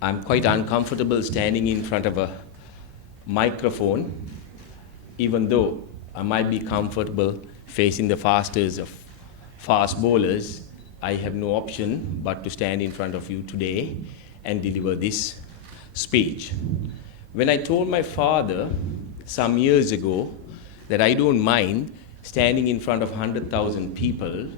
I'm quite uncomfortable standing in front of a microphone, even though I might be comfortable facing the fastest of fast bowlers. I have no option but to stand in front of you today and deliver this speech. When I told my father some years ago that I don't mind standing in front of 100,000 people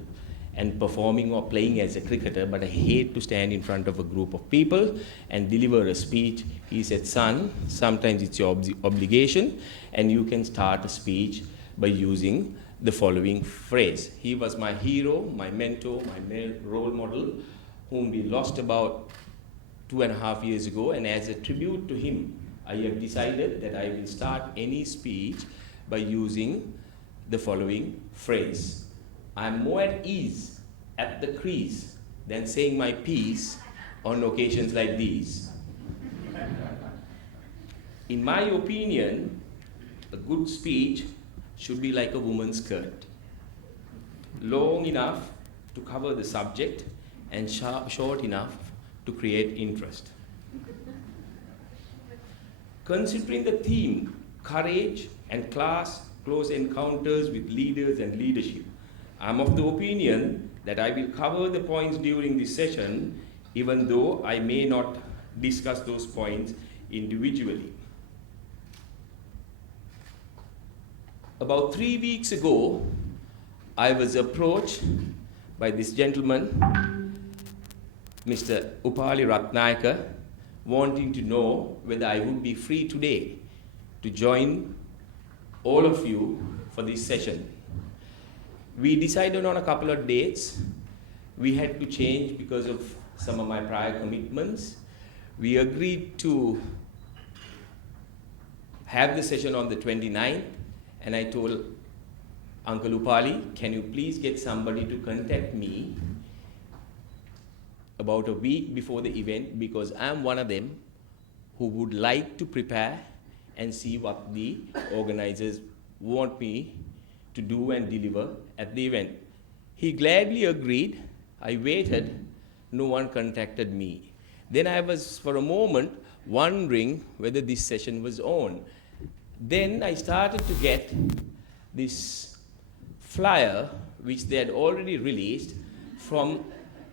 and performing or playing as a cricketer, but I hate to stand in front of a group of people and deliver a speech, he said, son, sometimes it's your obligation, and you can start a speech by using the following phrase. He was my hero, my mentor, my male role model, whom we lost about 2.5 years ago, and as a tribute to him, I have decided that I will start any speech by using the following phrase. I'm more at ease at the crease than saying my piece on occasions like these. In my opinion, a good speech should be like a woman's skirt, long enough to cover the subject and short enough to create interest. Considering the theme, courage and class, close encounters with leaders and leadership, I'm of the opinion that I will cover the points during this session, even though I may not discuss those points individually. About 3 weeks ago, I was approached by this gentleman, Mr. Upali Ratnayaka, wanting to know whether I would be free today to join all of you for this session. We decided on a couple of dates. We had to change because of some of my prior commitments. We agreed to have the session on the 29th, and I told Uncle Upali, can you please get somebody to contact me about a week before the event, because I'm one of them who would like to prepare and see what the organizers want me to do and deliver at the event. He gladly agreed. I waited. No one contacted me. Then I was, for a moment, wondering whether this session was on. Then I started to get this flyer, which they had already released, from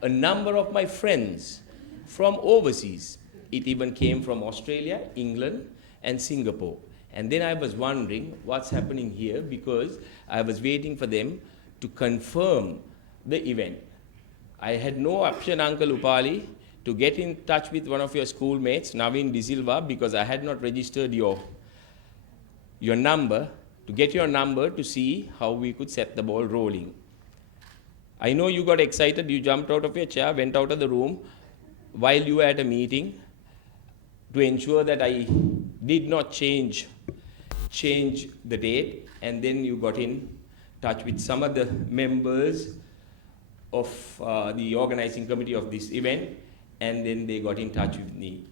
a number of my friends from overseas. It even came from Australia, England, and Singapore. And then I was wondering what's happening here, because I was waiting for them to confirm the event. I had no option, Uncle Upali, to get in touch with one of your schoolmates, Navin De Silva, because I had not registered your number, to get your number to see how we could set the ball rolling. I know you got excited, you jumped out of your chair, went out of the room while you were at a meeting to ensure that I did not change the date, and then you got in touch with some of the members of the organizing committee of this event, and then they got in touch with me.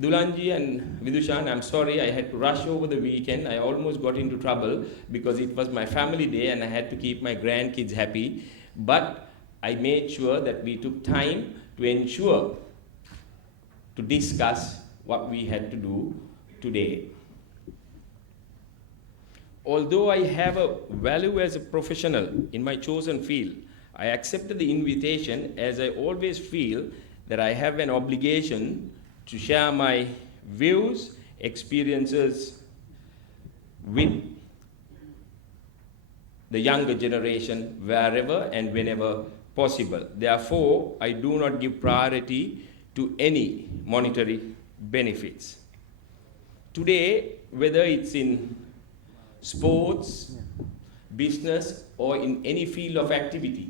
Dulanji and Vidushan, I'm sorry I had to rush over the weekend. I almost got into trouble because it was my family day and I had to keep my grandkids happy. But I made sure that we took time to ensure to discuss what we had to do today. Although I have a value as a professional in my chosen field, I accepted the invitation as I always feel that I have an obligation to share my views, experiences with the younger generation wherever and whenever possible. Therefore, I do not give priority to any monetary benefits. Today, whether it's in sports, business, or in any field of activity,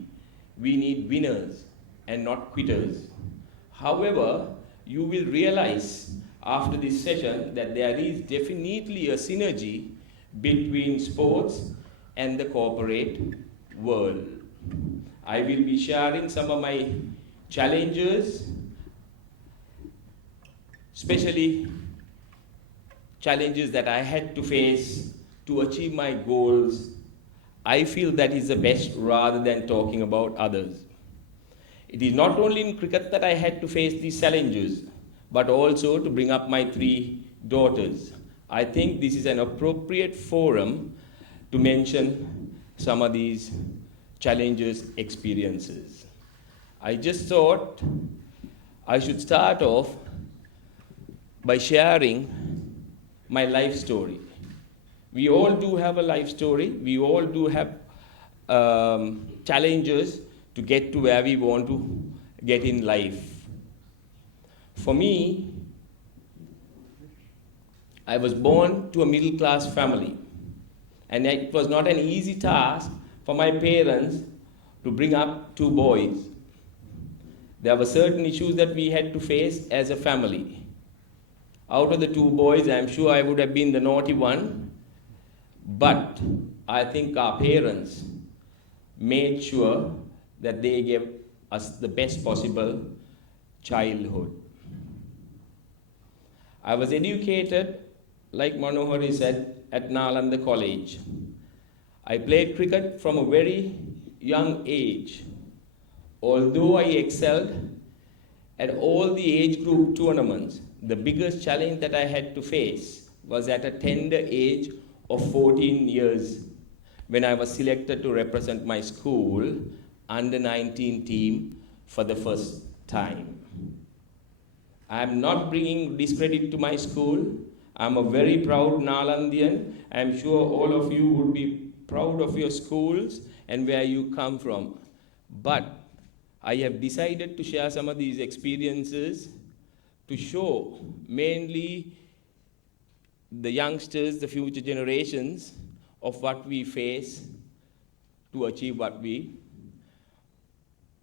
we need winners and not quitters. However, you will realize after this session that there is definitely a synergy between sports and the corporate world. I will be sharing some of my challenges, especially challenges that I had to face to achieve my goals. I feel that is the best rather than talking about others. It is not only in cricket that I had to face these challenges, but also to bring up my three daughters. I think this is an appropriate forum to mention some of these challenges, experiences. I just thought I should start off by sharing my life story. We all do have a life story. We all do have challenges to get to where we want to get in life. For me, I was born to a middle class family, and it was not an easy task for my parents to bring up two boys. There were certain issues that we had to face as a family. Out of the two boys, I'm sure I would have been the naughty one, but I think our parents made sure that they gave us the best possible childhood. I was educated, like Manohari said, at Nalanda College. I played cricket from a very young age. Although I excelled at all the age group tournaments, the biggest challenge that I had to face was at a tender age of 14 years when I was selected to represent my school under 19 team for the first time. I am not bringing discredit to my school. I'm a very proud Nalandian. I'm sure all of you would be proud of your schools and where you come from. But I have decided to share some of these experiences to show mainly the youngsters, the future generations, of what we face to achieve what we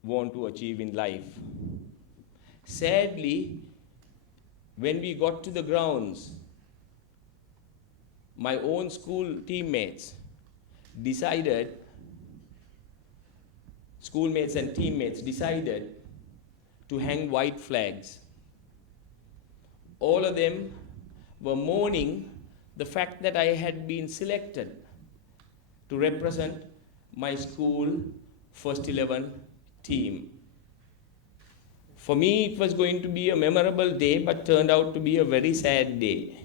want to achieve in life. Sadly, when we got to the grounds, my own school teammates decided, schoolmates and teammates decided to hang white flags. All of them were mourning the fact that I had been selected to represent my school first 11 team. For me, it was going to be a memorable day, but turned out to be a very sad day.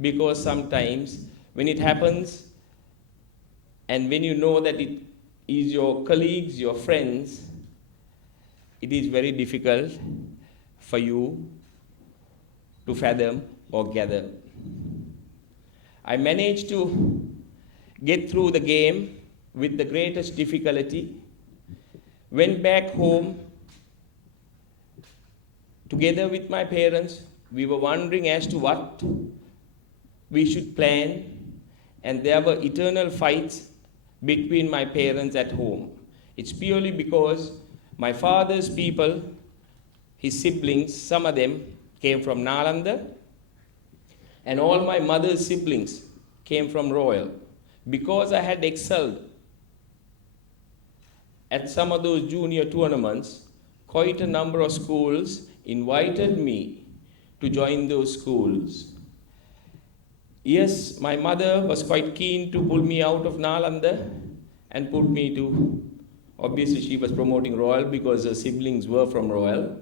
Because sometimes when it happens, and when you know that it is your colleagues, your friends, it is very difficult for you to fathom or gather. I managed to get through the game with the greatest difficulty, went back home together with my parents. We were wondering as to what we should plan, and there were eternal fights between my parents at home. It's purely because my father's people, his siblings, some of them came from Nalanda, and all my mother's siblings came from Royal. Because I had excelled at some of those junior tournaments, quite a number of schools invited me to join those schools. Yes, my mother was quite keen to pull me out of Nalanda and put me to, obviously she was promoting Royal because her siblings were from Royal.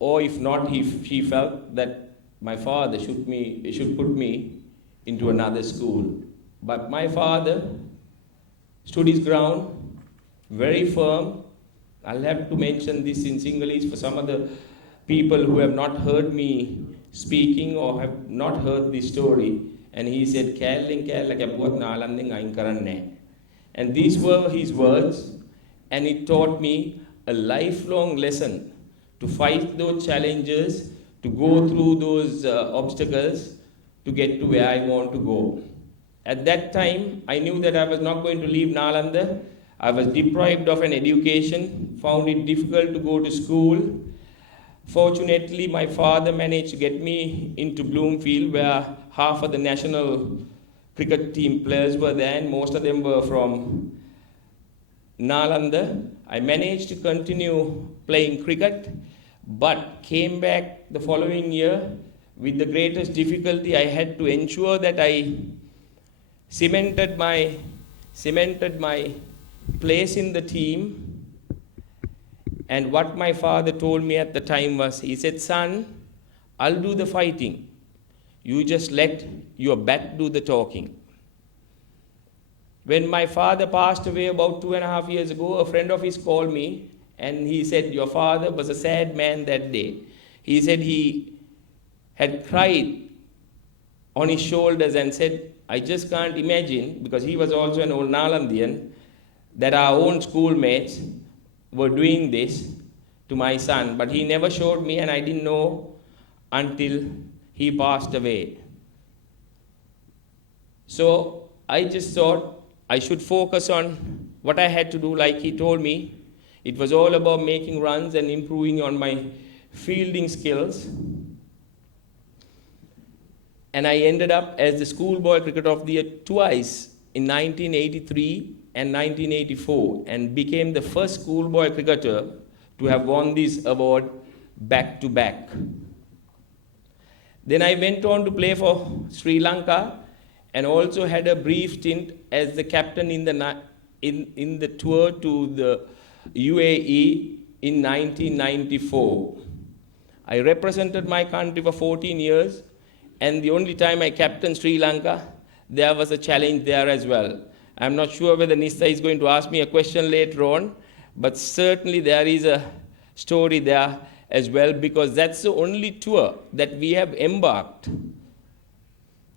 Or if not, she felt that my father should put me into another school. But my father stood his ground, very firm. I'll have to mention this in Sinhalese for some of the people who have not heard me speaking or have not heard this story. And he said, and these were his words, and it taught me a lifelong lesson to fight those challenges, to go through those obstacles, to get to where I want to go. At that time, I knew that I was not going to leave Nalanda. I was deprived of an education, found it difficult to go to school. Fortunately, my father managed to get me into Bloomfield, where half of the national cricket team players were there, and most of them were from Nalanda. I managed to continue playing cricket, but came back the following year with the greatest difficulty. I had to ensure that I cemented my place in the team, And what my father told me at the time was, he said, son, I'll do the fighting. You just let your bat do the talking. When my father passed away about 2.5 years ago, a friend of his called me and he said, your father was a sad man that day. He said he had cried on his shoulders and said, I just can't imagine, because he was also an old Nalandian, that our own schoolmates were doing this to my son. But he never showed me and I didn't know until he passed away. So I just thought I should focus on what I had to do, like he told me. It was all about making runs and improving on my fielding skills. And I ended up as the schoolboy cricketer of the year twice, in 1983 and 1984, and became the first schoolboy cricketer to have won this award back to back. Then I went on to play for Sri Lanka and also had a brief stint as the captain in the tour to the UAE in 1994. I represented my country for 14 years, and the only time I captained Sri Lanka, there was a challenge there as well. I'm not sure whether Nissa is going to ask me a question later on, but certainly there is a story there as well, because that's the only tour that we have embarked,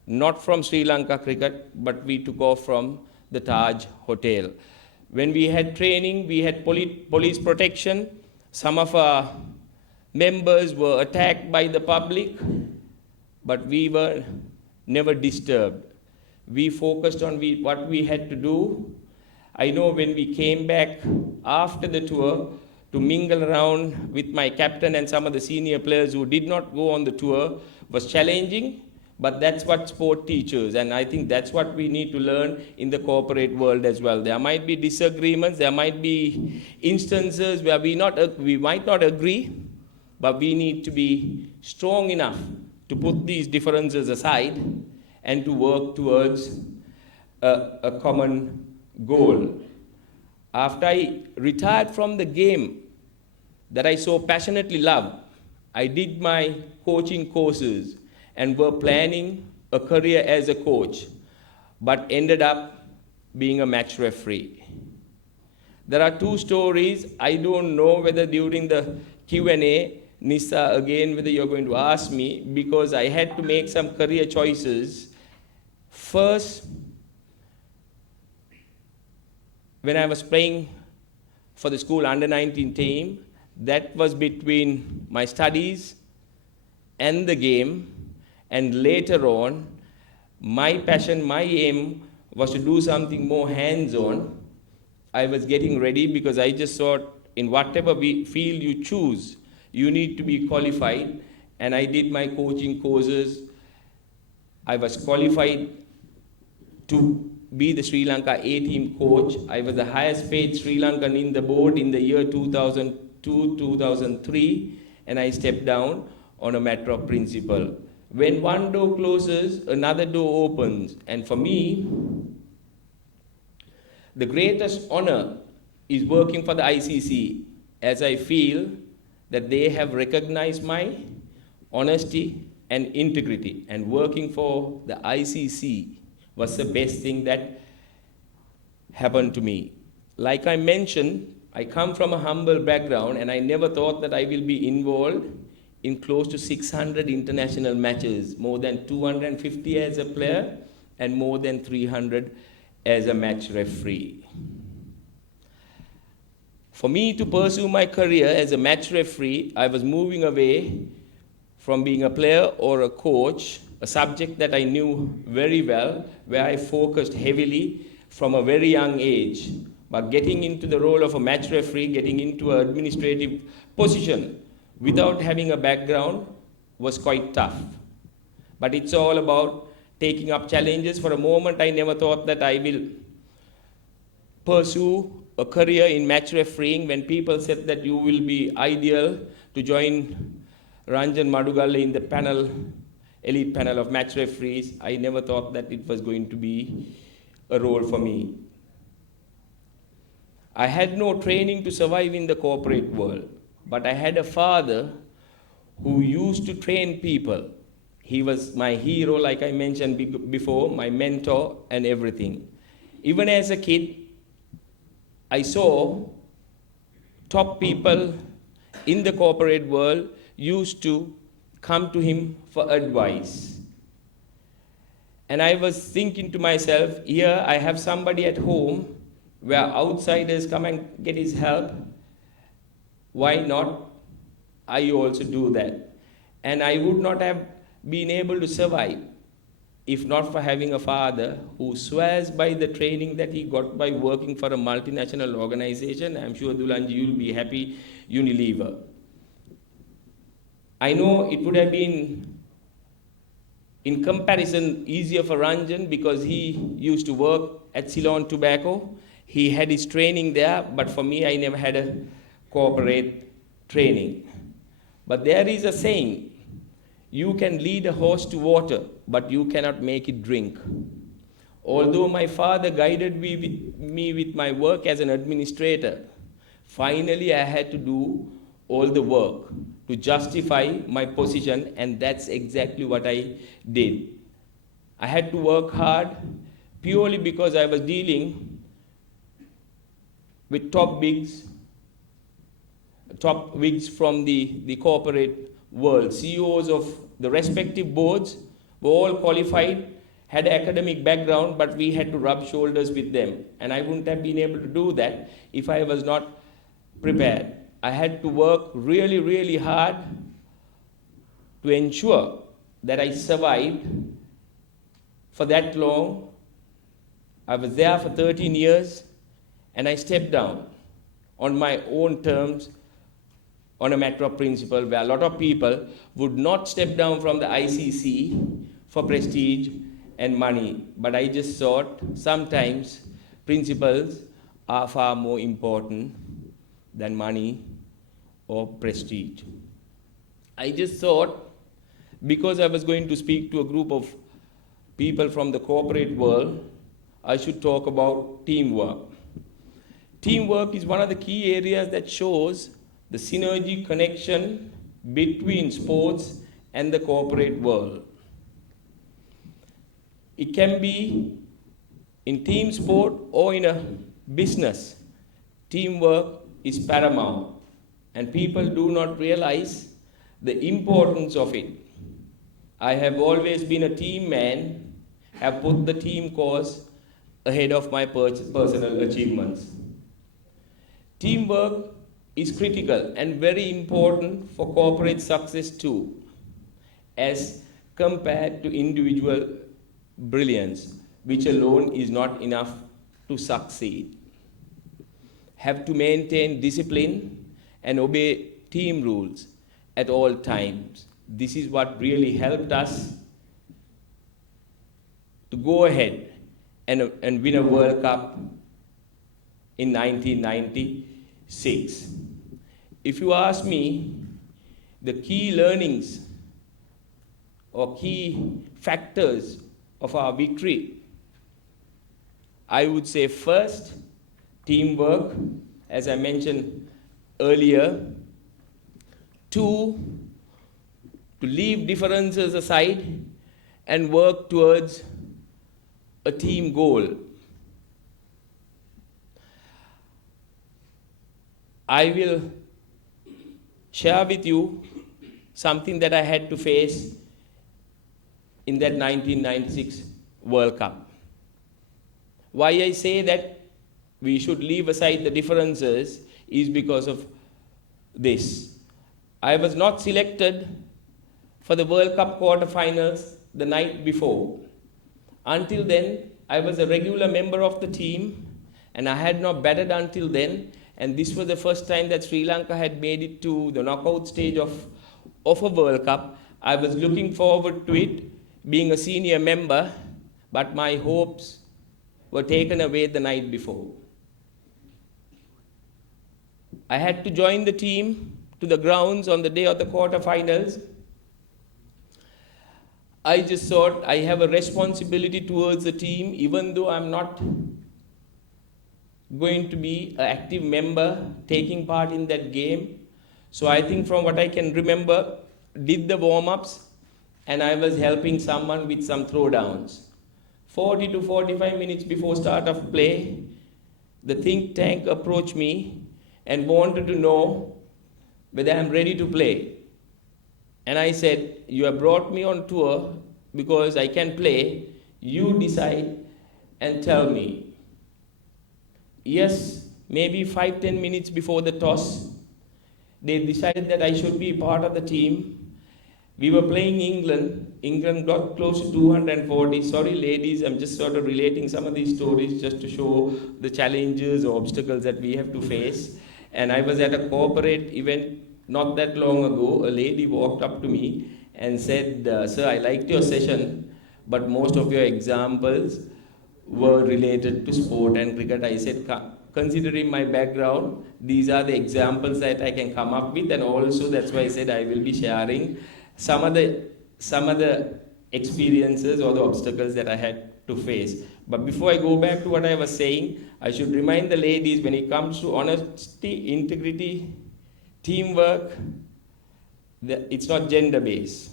not from Sri Lanka cricket, but we took off from the Taj Hotel. When we had training, we had police protection. Some of our members were attacked by the public, but we were never disturbed. We focused on what we had to do. I know when we came back after the tour to mingle around with my captain and some of the senior players who did not go on the tour was challenging, but that's what sport teaches, and I think that's what we need to learn in the corporate world as well. There might be disagreements, there might be instances where we might not agree, but we need to be strong enough to put these differences aside and to work towards a common goal. After I retired from the game that I so passionately loved, I did my coaching courses and were planning a career as a coach, but ended up being a match referee. There are two stories. I don't know whether during the Q&A, Nissa, again, whether you're going to ask me, because I had to make some career choices. First, when I was playing for the school under-19 team, that was between my studies and the game, and later on, my passion, my aim was to do something more hands-on. I was getting ready because I just thought in whatever field you choose, you need to be qualified, and I did my coaching courses. I was qualified to be the Sri Lanka A-team coach. I was the highest paid Sri Lankan in the board in the year 2002-2003, and I stepped down on a matter of principle. When one door closes, another door opens, and for me, the greatest honor is working for the ICC, as I feel that they have recognized my honesty and integrity, and working for the ICC was the best thing that happened to me. Like I mentioned, I come from a humble background, and I never thought that I will be involved in close to 600 international matches, more than 250 as a player, and more than 300 as a match referee. For me to pursue my career as a match referee, I was moving away from being a player or a coach, a subject that I knew very well, where I focused heavily from a very young age. But getting into the role of a match referee, getting into an administrative position without having a background was quite tough. But it's all about taking up challenges. For a moment, I never thought that I will pursue a career in match refereeing. When people said that you will be ideal to join Ranjan Madugalle in the panel, elite panel of match referees, I never thought that it was going to be a role for me. I had no training to survive in the corporate world, but I had a father who used to train people. He was my hero, like I mentioned before, my mentor and everything. Even as a kid, I saw top people in the corporate world used to come to him for advice. And I was thinking to myself, here I have somebody at home where outsiders come and get his help. Why not I also do that? And I would not have been able to survive if not for having a father who swears by the training that he got by working for a multinational organization. I'm sure, Dulanji, you'll be happy, Unilever. I know it would have been, in comparison, easier for Ranjan because he used to work at Ceylon Tobacco. He had his training there, but for me, I never had a corporate training. But there is a saying, you can lead a horse to water, but you cannot make it drink. Although my father guided me with my work as an administrator, finally I had to do all the work to justify my position, and that's exactly what I did. I had to work hard purely because I was dealing with top wigs from the corporate world. CEOs of the respective boards were all qualified, had academic background, but we had to rub shoulders with them. And I wouldn't have been able to do that if I was not prepared. I had to work really, really hard to ensure that I survived for that long. I was there for 13 years, and I stepped down on my own terms on a matter of principle, where a lot of people would not step down from the ICC for prestige and money. But I just thought sometimes principles are far more important than money or prestige. I just thought, because I was going to speak to a group of people from the corporate world, I should talk about teamwork. Teamwork is one of the key areas that shows the synergy connection between sports and the corporate world. It can be in team sport or in a business. Teamwork is paramount, and people do not realize the importance of it. I have always been a team man, have put the team cause ahead of my personal achievements. Teamwork is critical and very important for corporate success too, as compared to individual brilliance, which alone is not enough to succeed. Have to maintain discipline and obey team rules at all times. This is what really helped us to go ahead and win a World Cup in 1996. If you ask me, the key learnings or key factors of our victory, I would say first, teamwork, as I mentioned earlier. Two, to leave differences aside and work towards a team goal. I will share with you something that I had to face in that 1996 World Cup. Why I say that we should leave aside the differences is because of this. I was not selected for the World Cup quarterfinals the night before. Until then, I was a regular member of the team, and I had not batted until then, and this was the first time that Sri Lanka had made it to the knockout stage of a World Cup. I was looking forward to it, being a senior member, but my hopes were taken away the night before. I had to join the team to the grounds on the day of the quarterfinals. I just thought I have a responsibility towards the team, even though I'm not going to be an active member taking part in that game. So I think from what I can remember, did the warm-ups and I was helping someone with some throwdowns. 40 to 45 minutes before start of play, the think tank approached me and wanted to know whether I'm ready to play. And I said, you have brought me on tour because I can play. You decide and tell me. Yes, maybe 5-10 minutes before the toss, they decided that I should be part of the team. We were playing England. England got close to 240. Sorry, ladies, I'm just sort of relating some of these stories just to show the challenges or obstacles that we have to face. And I was at a corporate event not that long ago. A lady walked up to me and said, sir, I liked your session, but most of your examples were related to sport and cricket. I said, considering my background, these are the examples that I can come up with, and also that's why I said I will be sharing some of the experiences or the obstacles that I had to face. But before I go back to what I was saying, I should remind the ladies, when it comes to honesty, integrity, teamwork, it's not gender-based.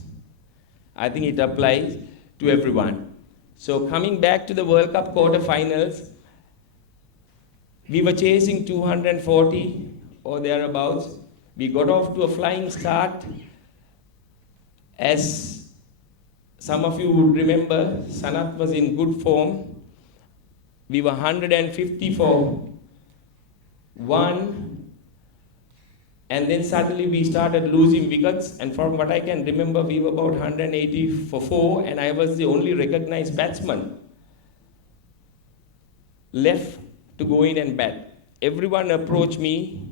I think it applies to everyone. So coming back to the World Cup quarterfinals, we were chasing 240 or thereabouts. We got off to a flying start. As some of you would remember, Sanat was in good form. We were 150 for 1, and then suddenly we started losing wickets, and from what I can remember, we were about 180 for 4, and I was the only recognized batsman left to go in and bat. Everyone approached me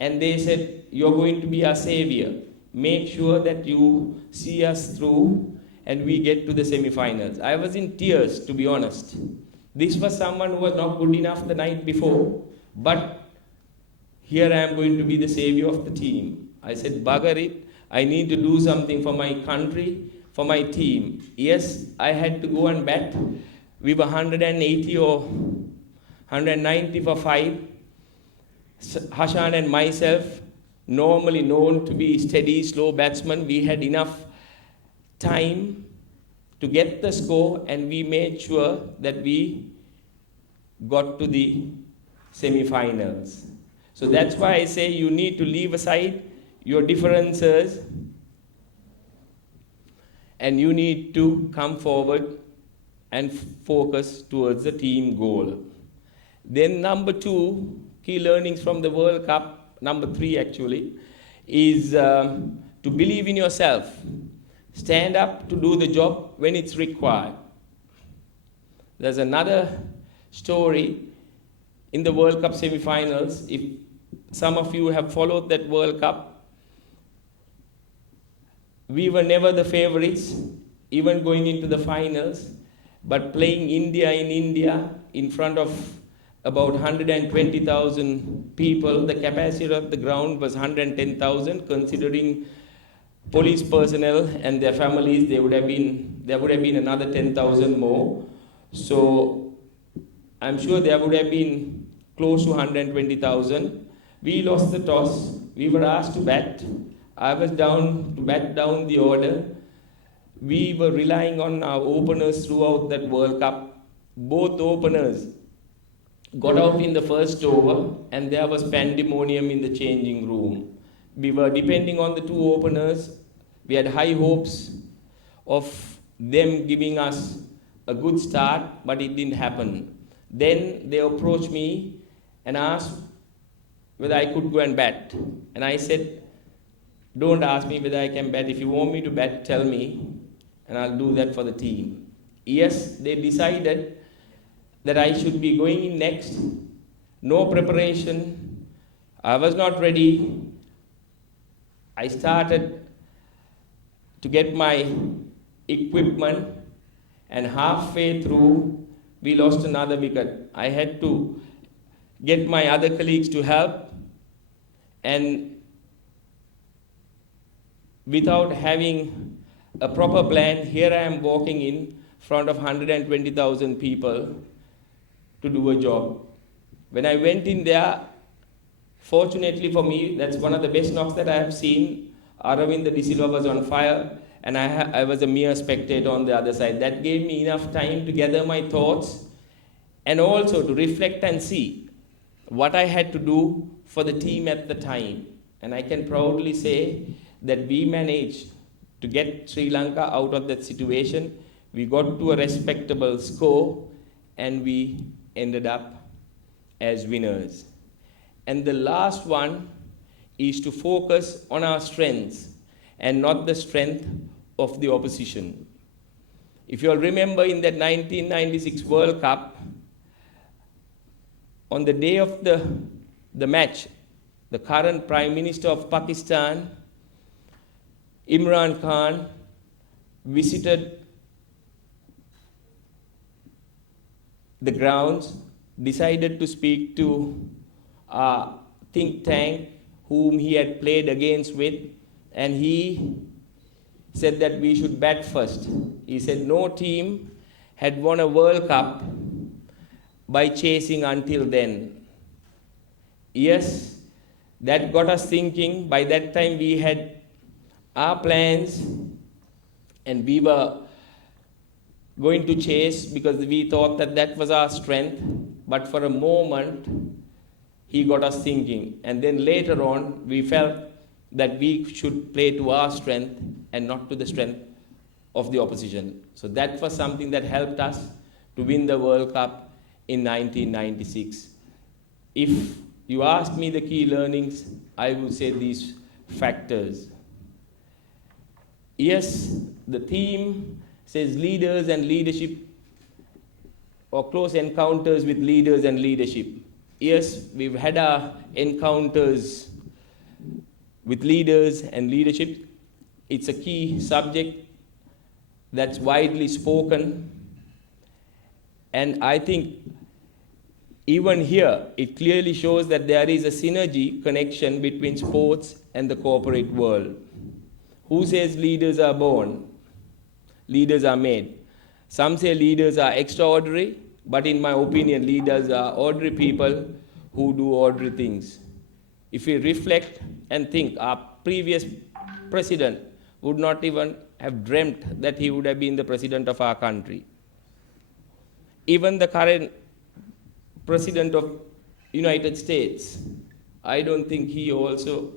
and they said, you're going to be our savior. Make sure that you see us through and we get to the semi-finals. I was in tears, to be honest. This was someone who was not good enough the night before, but here I am going to be the savior of the team. I said, bugger it, I need to do something for my country, for my team. Yes, I had to go and bat. We were 180 or 190 for 5. Hashan and myself, normally known to be steady, slow batsmen, we had enough time to get the score, and we made sure that we got to the semi-finals. So that's why I say you need to leave aside your differences and you need to come forward and focus towards the team goal. Then number 2, key learnings from the World Cup, number 3 actually, is to believe in yourself. Stand up to do the job when it's required. There's another story in the World Cup semi-finals. If some of you have followed that World Cup, we were never the favorites, even going into the finals, but playing India in India in front of about 120,000 people. The capacity of the ground was 110,000, considering police personnel and their families, there would have been another 10,000 more. So I'm sure there would have been close to 120,000. We lost the toss. We were asked to bat. I was down to bat down the order. We were relying on our openers throughout that World Cup. Both openers got out in the first over, and there was pandemonium in the changing room. We were depending on the 2 openers. We had high hopes of them giving us a good start, but it didn't happen. Then they approached me and asked whether I could go and bat. And I said, don't ask me whether I can bat. If you want me to bat, tell me, and I'll do that for the team. Yes, they decided that I should be going in next. No preparation. I was not ready. I started to get my equipment, and halfway through, we lost another wicket. I had to get my other colleagues to help, and without having a proper plan, here I am walking in front of 120,000 people to do a job. When I went in there, fortunately for me, that's one of the best knocks that I have seen. Aravind De Silva was on fire, and I was a mere spectator on the other side. That gave me enough time to gather my thoughts and also to reflect and see what I had to do for the team at the time. And I can proudly say that we managed to get Sri Lanka out of that situation. We got to a respectable score and we ended up as winners. And the last one is to focus on our strengths and not the strength of the opposition. If you all remember in that 1996 World Cup, on the day of the match, the current Prime Minister of Pakistan, Imran Khan, visited the grounds, decided to speak to a think tank whom he had played against with, and he said that we should bat first. He said no team had won a World Cup by chasing until then. Yes, that got us thinking. By that time we had our plans and we were going to chase because we thought that that was our strength. But for a moment, he got us thinking. And then later on, we felt that we should play to our strength and not to the strength of the opposition. So that was something that helped us to win the World Cup in 1996. If you ask me the key learnings, I would say these factors. Yes, the theme says leaders and leadership, or close encounters with leaders and leadership. Yes, we've had our encounters with leaders and leadership. It's a key subject that's widely spoken. And I think even here, it clearly shows that there is a synergy connection between sports and the corporate world. Who says leaders are born? Leaders are made. Some say leaders are extraordinary, but in my opinion, leaders are ordinary people who do ordinary things. If we reflect and think, our previous president would not even have dreamt that he would have been the president of our country. Even the current president of United States, I don't think he also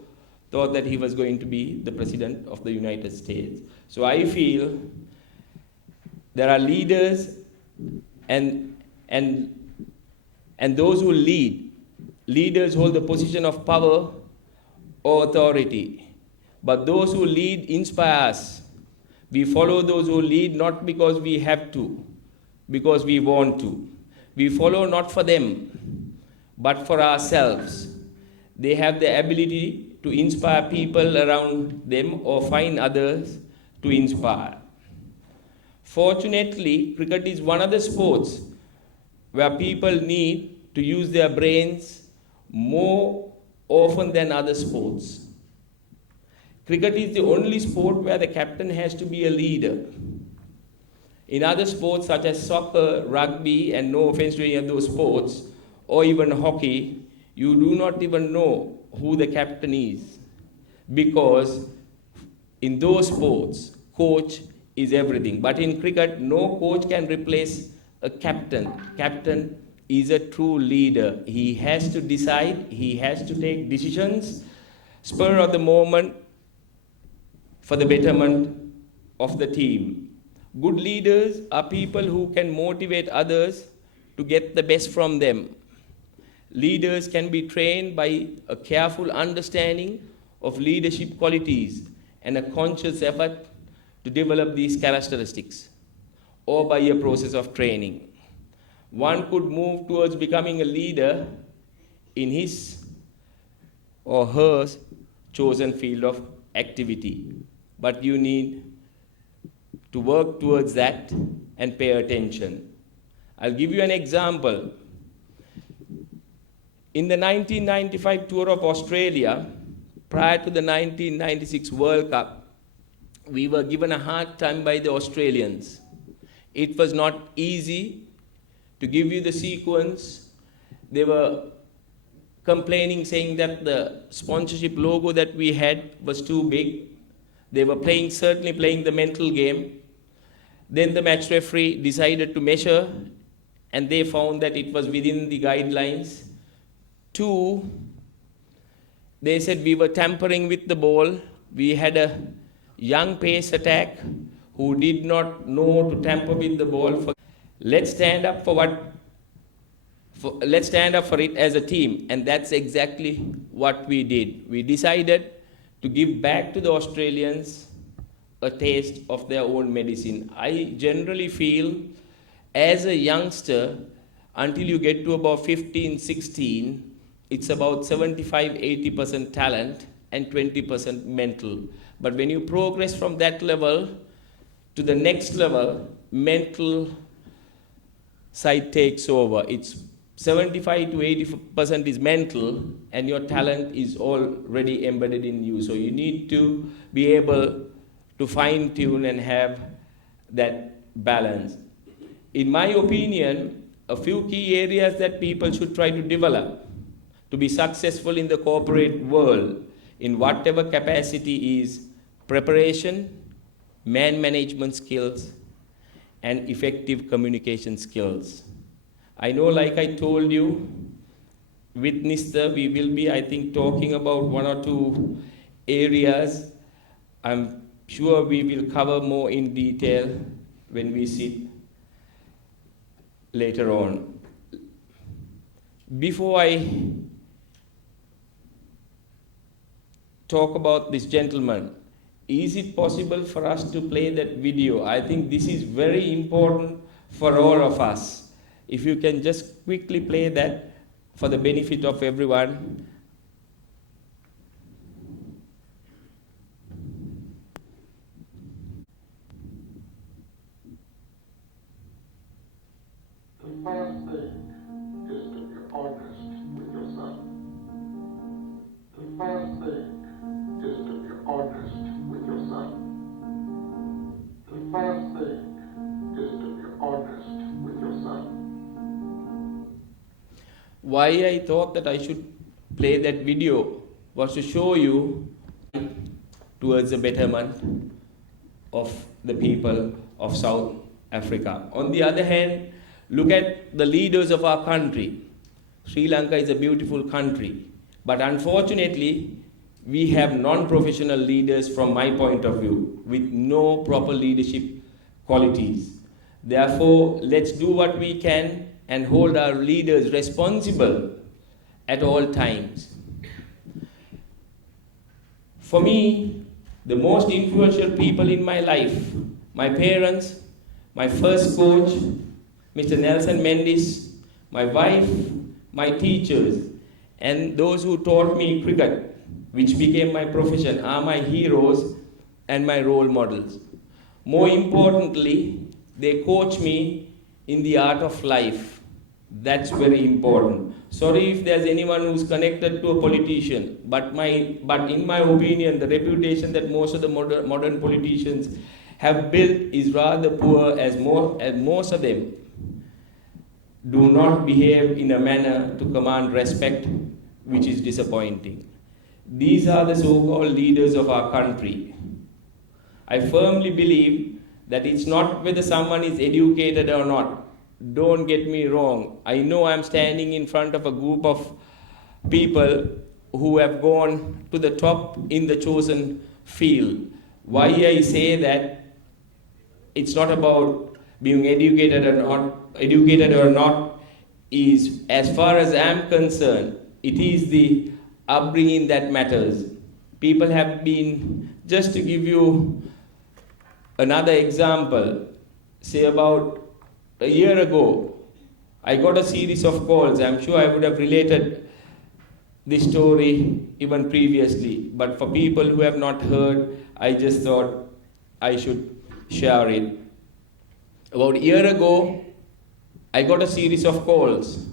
thought that he was going to be the president of the United States. So I feel there are leaders and those who lead. Leaders hold the position of power or authority. But those who lead inspire us. We follow those who lead not because we have to, because we want to. We follow not for them, but for ourselves. They have the ability to inspire people around them or find others to inspire. Fortunately, cricket is one of the sports where people need to use their brains more often than other sports. Cricket is the only sport where the captain has to be a leader. In other sports such as soccer, rugby, and no offense to any of those sports, or even hockey, you do not even know who the captain is. Because in those sports, coach is everything. But in cricket, no coach can replace a captain. Captain is a true leader. He has to decide, he has to take decisions, spur of the moment for the betterment of the team. Good leaders are people who can motivate others to get the best from them. Leaders can be trained by a careful understanding of leadership qualities and a conscious effort to develop these characteristics, or by a process of training. One could move towards becoming a leader in his or her chosen field of activity, but you need to work towards that and pay attention. I'll give you an example. In the 1995 tour of Australia, prior to the 1996 World Cup, we were given a hard time by the Australians. It was not easy to give you the sequence They were complaining, saying that the sponsorship logo that we had was too big. They were certainly playing the mental game. Then the match referee decided to measure, and they found that it was within the guidelines. Two, they said we were tampering with the ball. We had a young pace attack who did not know to tamper with the ball. Let's stand up for it as a team, and that's exactly what we did. We decided to give back to the Australians a taste of their own medicine. I generally feel, as a youngster, until you get to about 15, 16, it's about 75-80% talent and 20% mental. But when you progress from that level to the next level, mental side takes over. It's 75 to 80% is mental, and your talent is already embedded in you. So you need to be able to fine tune and have that balance. In my opinion, a few key areas that people should try to develop to be successful in the corporate world, in whatever capacity, is preparation, man management skills, and effective communication skills. I know, like I told you, with Nista, we will be, I think, talking about one or two areas. I'm sure we will cover more in detail when we sit later on. Before I talk about this gentleman, is it possible for us to play that video? I think this is very important for all of us. If you can just quickly play that for the benefit of everyone. The first thing is to be honest with yourself. The first thing is to be honest with yourself. The first thing is to be honest with yourself. Why I thought that I should play that video was to show you towards the betterment of the people of South Africa. On the other hand, look at the leaders of our country. Sri Lanka is a beautiful country, but unfortunately, we have non-professional leaders, from my point of view, with no proper leadership qualities. Therefore, let's do what we can and hold our leaders responsible at all times. For me, the most influential people in my life, my parents, my first coach, Mr. Nelson Mendes, my wife, my teachers, and those who taught me cricket, which became my profession, are my heroes and my role models. More importantly, they coach me in the art of life. That's very important. Sorry if there's anyone who's connected to a politician, but in my opinion, the reputation that most of the modern politicians have built is rather poor, as most of them do not behave in a manner to command respect, which is disappointing. These are the so-called leaders of our country. I firmly believe that it's not whether someone is educated or not. Don't get me wrong. I know I'm standing in front of a group of people who have gone to the top in the chosen field. Why I say that, it's not about being educated or not, is, as far as I'm concerned, it is the upbringing that matters. People have been, just to give you another example, say about a year ago, I got a series of calls. I'm sure I would have related this story even previously, but for people who have not heard, I just thought I should share it. About a year ago, I got a series of calls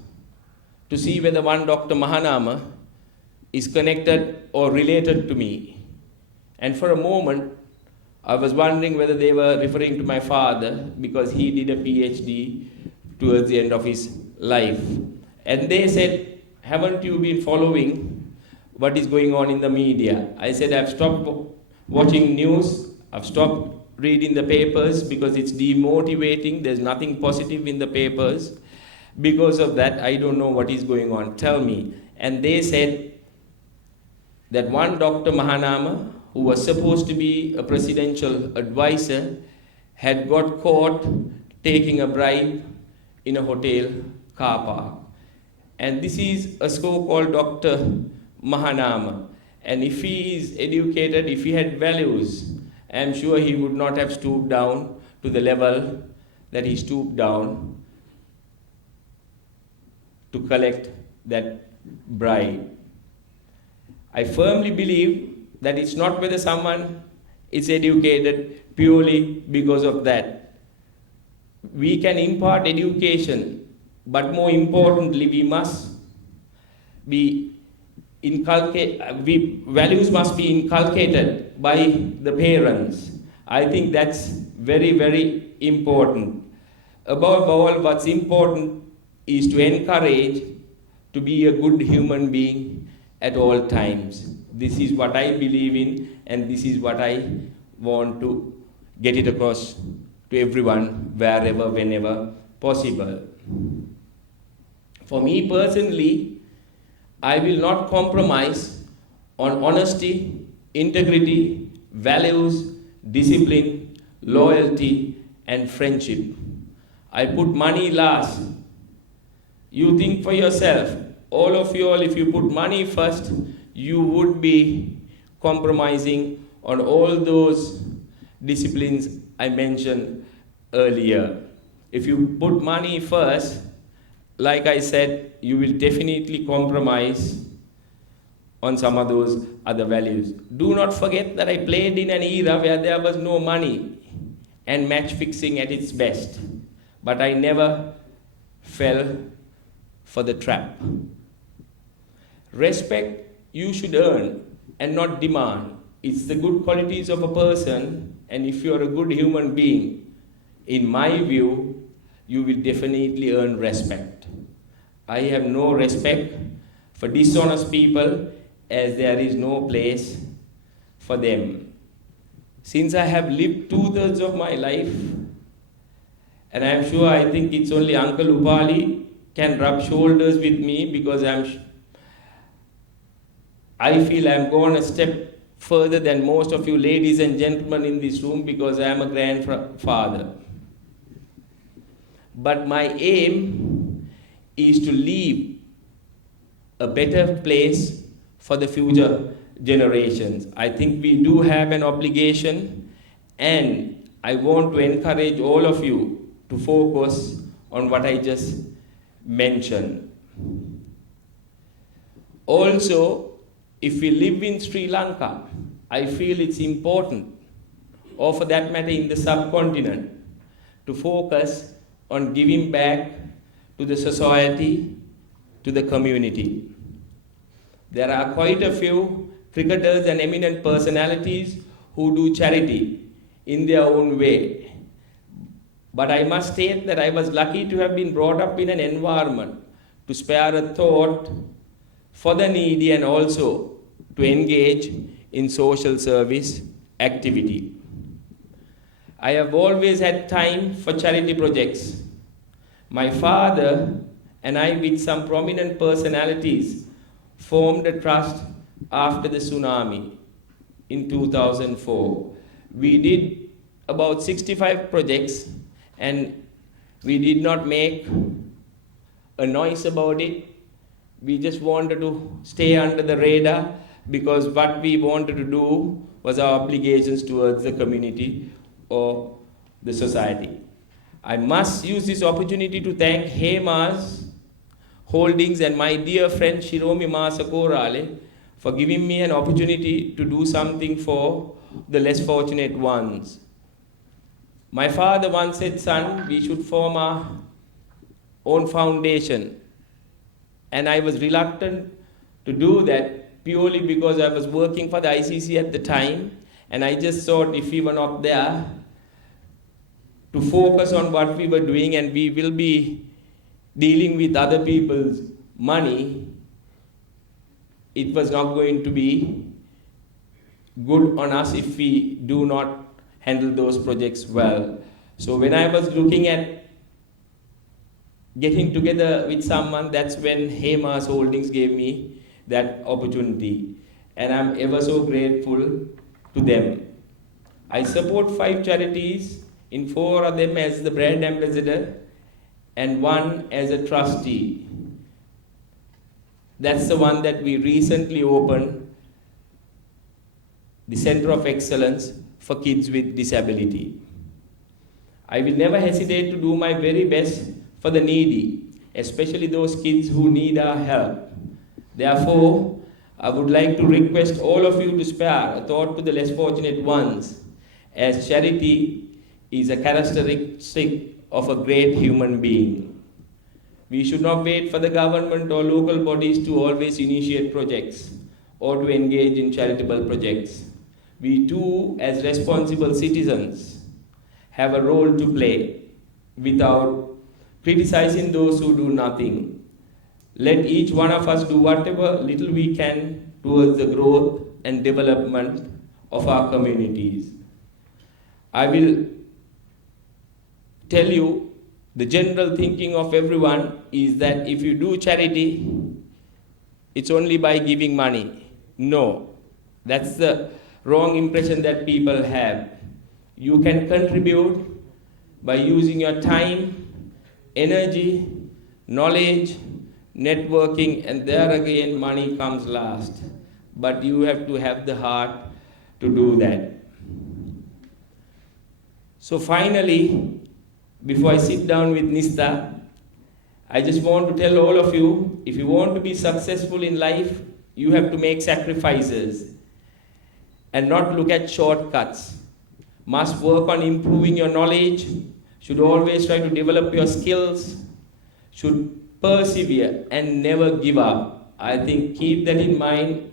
to see whether one Dr. Mahanama is connected or related to me. And for a moment, I was wondering whether they were referring to my father, because he did a PhD towards the end of his life. And they said, haven't you been following what is going on in the media? I said, I've stopped watching news, I've stopped reading the papers because it's demotivating, there's nothing positive in the papers. Because of that, I don't know what is going on, tell me. And they said that one Dr. Mahanama, who was supposed to be a presidential advisor, had got caught taking a bribe in a hotel car park. And this is a so-called Dr. Mahanama. And if he is educated, if he had values, I'm sure he would not have stooped down to the level that he stooped down to collect that bribe. I firmly believe that it's not whether someone is educated purely because of that. We can impart education, but more importantly, we must be values must be inculcated by the parents. I think that's very, very important. Above all, what's important is to encourage to be a good human being at all times. This is what I believe in, and this is what I want to get it across to everyone, wherever, whenever possible. For me personally, I will not compromise on honesty, integrity, values, discipline, loyalty, and friendship. I put money last. You think for yourself. All of you all, if you put money first, you would be compromising on all those disciplines I mentioned earlier. If you put money first, like I said, you will definitely compromise on some of those other values. Do not forget that I played in an era where there was no money and match fixing at its best. But I never fell for the trap. Respect you should earn and not demand. It's the good qualities of a person, and if you're a good human being, in my view, you will definitely earn respect. I have no respect for dishonest people, as there is no place for them. Since I have lived 2/3 of my life, and I'm sure I think it's only Uncle Upali can rub shoulders with me, because I feel I'm going a step further than most of you ladies and gentlemen in this room, because I am a grandfather. But my aim is to leave a better place for the future generations. I think we do have an obligation, and I want to encourage all of you to focus on what I just mentioned. Also, if we live in Sri Lanka, I feel it's important, or for that matter in the subcontinent, to focus on giving back to the society, to the community. There are quite a few cricketers and eminent personalities who do charity in their own way. But I must state that I was lucky to have been brought up in an environment to spare a thought for the needy, and also to engage in social service activity. I have always had time for charity projects. My father and I, with some prominent personalities, formed a trust after the tsunami in 2004. We did about 65 projects, and we did not make a noise about it. We just wanted to stay under the radar, because what we wanted to do was our obligations towards the community or the society. I must use this opportunity to thank Hema's Holdings and my dear friend Shiromi Masakorale for giving me an opportunity to do something for the less fortunate ones. My father once said, son, we should form our own foundation. And I was reluctant to do that purely because I was working for the ICC at the time, and I just thought if we were not there to focus on what we were doing, and we will be dealing with other people's money, it was not going to be good on us if we do not handle those projects well. So when I was looking at getting together with someone, that's when Hema's Holdings gave me that opportunity. And I'm ever so grateful to them. I support 5 charities, in 4 of them as the brand ambassador and 1 as a trustee. That's the one that we recently opened, the Center of Excellence for Kids with Disability. I will never hesitate to do my very best for the needy, especially those kids who need our help. Therefore, I would like to request all of you to spare a thought to the less fortunate ones, as charity is a characteristic of a great human being. We should not wait for the government or local bodies to always initiate projects or to engage in charitable projects. We too, as responsible citizens, have a role to play without criticizing those who do nothing. Let each one of us do whatever little we can towards the growth and development of our communities. I will tell you, the general thinking of everyone is that if you do charity, it's only by giving money. No, that's the wrong impression that people have. You can contribute by using your time, energy, knowledge, networking, and there again money comes last. But you have to have the heart to do that. So finally, before I sit down with Nista, I just want to tell all of you, if you want to be successful in life, you have to make sacrifices and not look at shortcuts. Must work on improving your knowledge, should always try to develop your skills, should persevere and never give up. I think keep that in mind.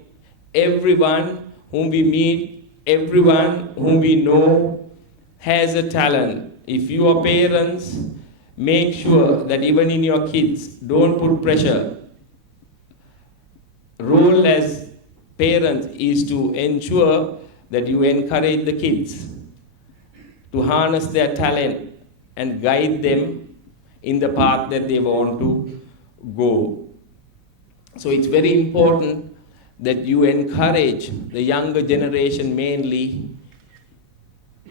Everyone whom we meet, everyone whom we know has a talent. If you are parents, make sure that even in your kids, don't put pressure. Role as parents is to ensure that you encourage the kids to harness their talent and guide them in the path that they want to go. So it's very important that you encourage the younger generation mainly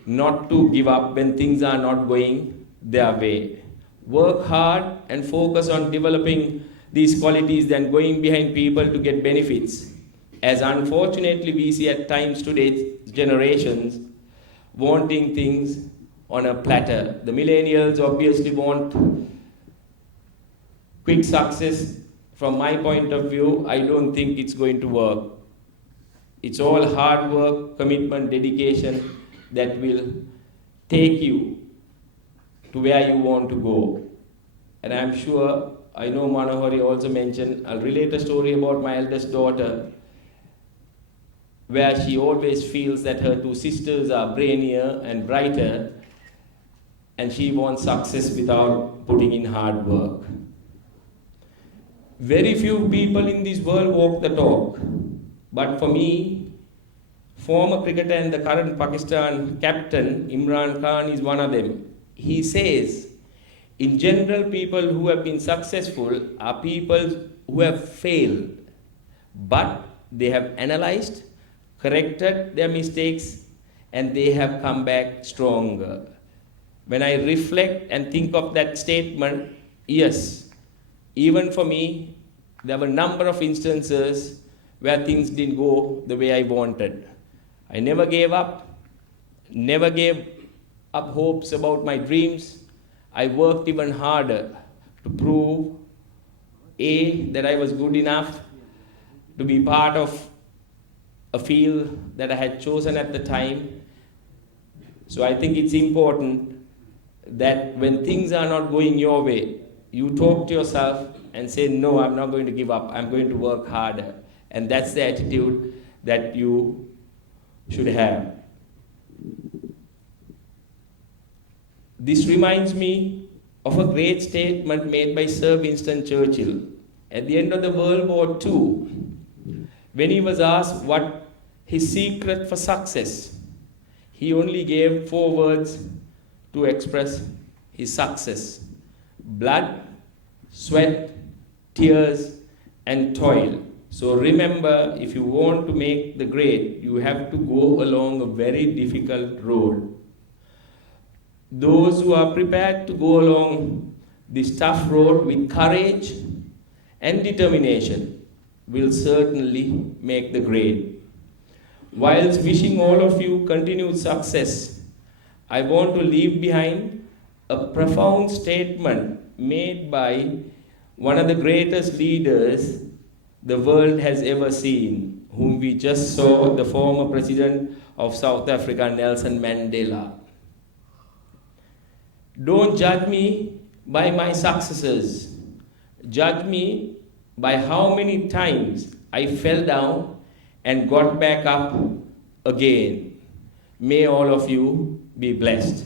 not to give up when things are not going their way. Work hard and focus on developing these qualities than going behind people to get benefits. As unfortunately we see at times today's generations wanting things on a platter. The millennials obviously want quick success. From my point of view, I don't think it's going to work. It's all hard work, commitment, dedication that will take you to where you want to go. And I'm sure, I know Manohari also mentioned, I'll relate a story about my eldest daughter, where she always feels that her 2 sisters are brainier and brighter, and she wants success without putting in hard work. Very few people in this world walk the talk, but for me, former cricketer and the current Pakistan captain, Imran Khan, is one of them. He says, in general, people who have been successful are people who have failed, but they have analyzed, corrected their mistakes, and they have come back stronger. When I reflect and think of that statement, yes, even for me, there were a number of instances where things didn't go the way I wanted. I never gave up, never gave up hopes about my dreams. I worked even harder to prove, A, that I was good enough to be part of a field that I had chosen at the time. So I think it's important that when things are not going your way, you talk to yourself and say, no, I'm not going to give up, I'm going to work harder. And that's the attitude that you should have. This reminds me of a great statement made by Sir Winston Churchill, At the end of the World War II, when he was asked what his secret for success, he only gave 4 words to express his success: blood, sweat, tears, and toil. So remember, if you want to make the grade, you have to go along a very difficult road. Those who are prepared to go along this tough road with courage and determination will certainly make the grade. Whilst wishing all of you continued success, I want to leave behind a profound statement made by one of the greatest leaders the world has ever seen, whom we just saw, the former president of South Africa, Nelson Mandela. Don't judge me by my successes. Judge me by how many times I fell down and got back up again. May all of you be blessed.